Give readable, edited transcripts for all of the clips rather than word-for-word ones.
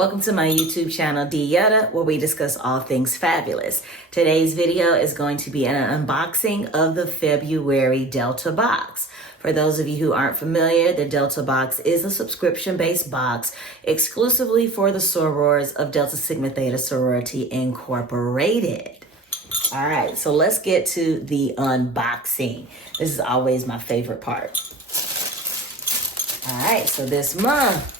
Welcome to my YouTube channel, D Yutta, where we discuss all things fabulous. Today's video is going to be an unboxing of the February Delta box. For those of you who aren't familiar, the Delta box is a subscription-based box exclusively for the sorors of Delta Sigma Theta Sorority Incorporated. All right, so let's get to the unboxing. This is always my favorite part. All right, so this month,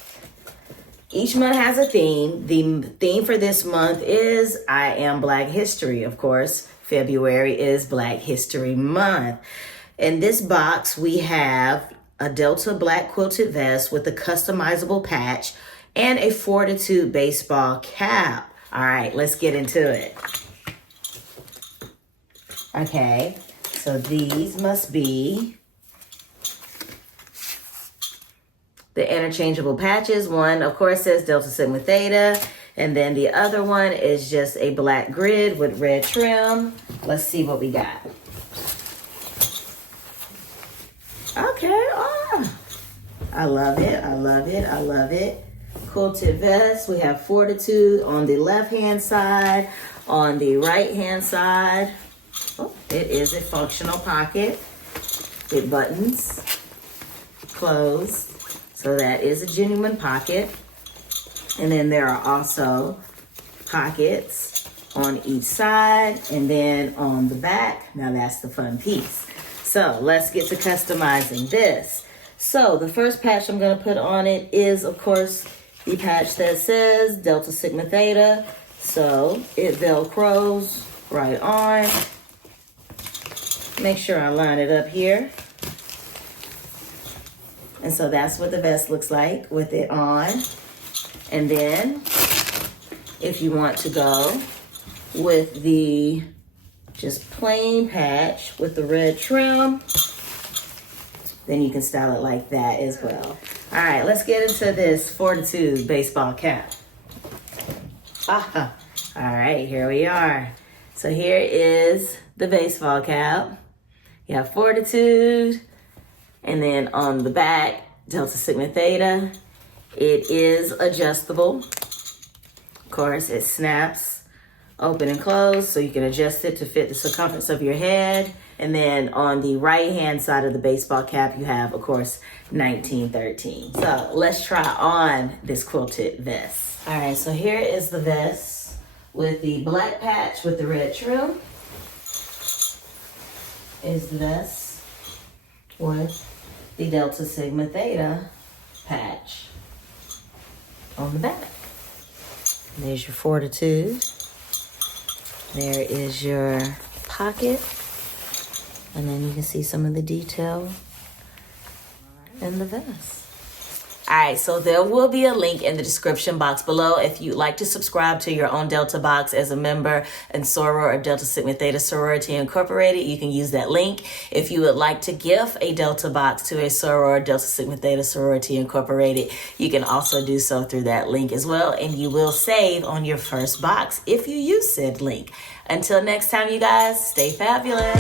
each month has a theme. The theme for this month is I Am Black History, of course. February is Black History Month. In this box, we have a Delta black quilted vest with a customizable patch and a Fortitude baseball cap. All right, let's get into it. Okay, so these must be the interchangeable patches. One, of course, says Delta Sigma Theta, and then the other one is just a black grid with red trim. Let's see what we got. Okay, I love it, I love it, I love it. Quilted vest, we have Fortitude on the left-hand side. On the right-hand side, it is a functional pocket. It buttons, closed. So that is a genuine pocket. And then there are also pockets on each side and then on the back. Now that's the fun piece. So let's get to customizing this. So the first patch I'm gonna put on it is, of course, the patch that says Delta Sigma Theta. So it Velcros right on. Make sure I line it up here. And so that's what the vest looks like with it on. And then if you want to go with the just plain patch with the red trim, then you can style it like that as well. All right, let's get into this Fortitude baseball cap. All right, here we are. So here is the baseball cap. You have Fortitude. And then on the back, Delta Sigma Theta. It is adjustable. Of course, it snaps open and close, so you can adjust it to fit the circumference of your head. And then on the right-hand side of the baseball cap, you have, of course, 1913. So let's try on this quilted vest. All right, so here is the vest with the black patch with the red trim. Is the vest with the Delta Sigma Theta patch on the back. There's your Fortitude. There is your pocket. And then you can see some of the detail in the vest. All right, so there will be a link in the description box below if you'd like to subscribe to your own Delta box as a member and soror of Delta Sigma Theta Sorority Incorporated. You can use that link. If you would like to give a Delta box to a soror of Delta Sigma Theta Sorority Incorporated, you can also do so through that link as well, and you will save on your first box if you use said link. Until next time, you guys, stay fabulous.